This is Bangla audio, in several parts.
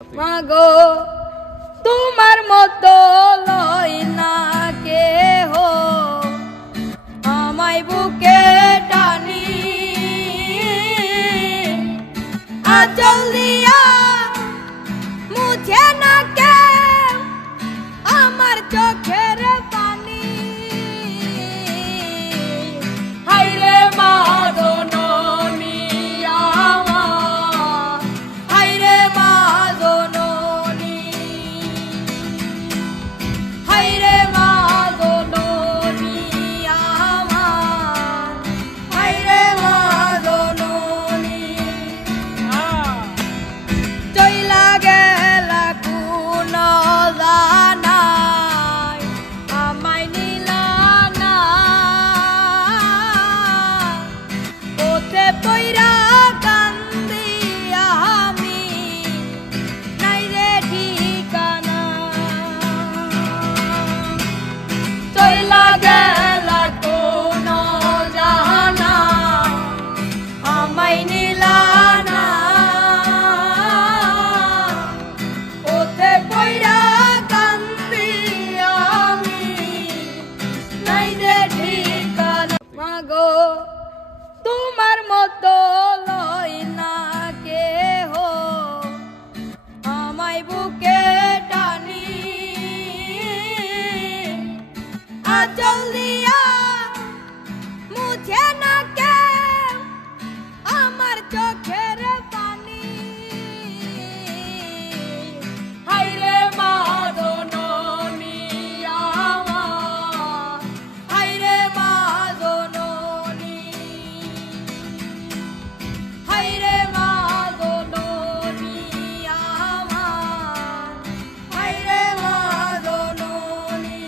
মাগো তোমার মতো লয় না কেহ আমায় বুকে টানি আঁচল দিয়া মুছে না কেউ আমার চোখের পানি হায়রে মা জননী আমার হায়রে মা জননী হায়রে মা জননী আমার হায়রে মা জননী চইলা গেলা কোন জানাই আমায় নিলা না ওতে পইরা কান্দি আমি নাই রে ঠিকানা চইলা গেলা কোন জানাই আমায় নিলা না ওতে পইরা কান্দি আমি নাই রে ঠিকানা মাগো তোমার মতো লয় না কেহ আমায় বুকে টানি আঁচল দিয়া মুছে না কেউ আমার চোখের পানি হায়রে মা জননী আমার হায়রে মা জননী হায়রে মা জননী আমার হায়রে মা জননী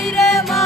হাইরে মা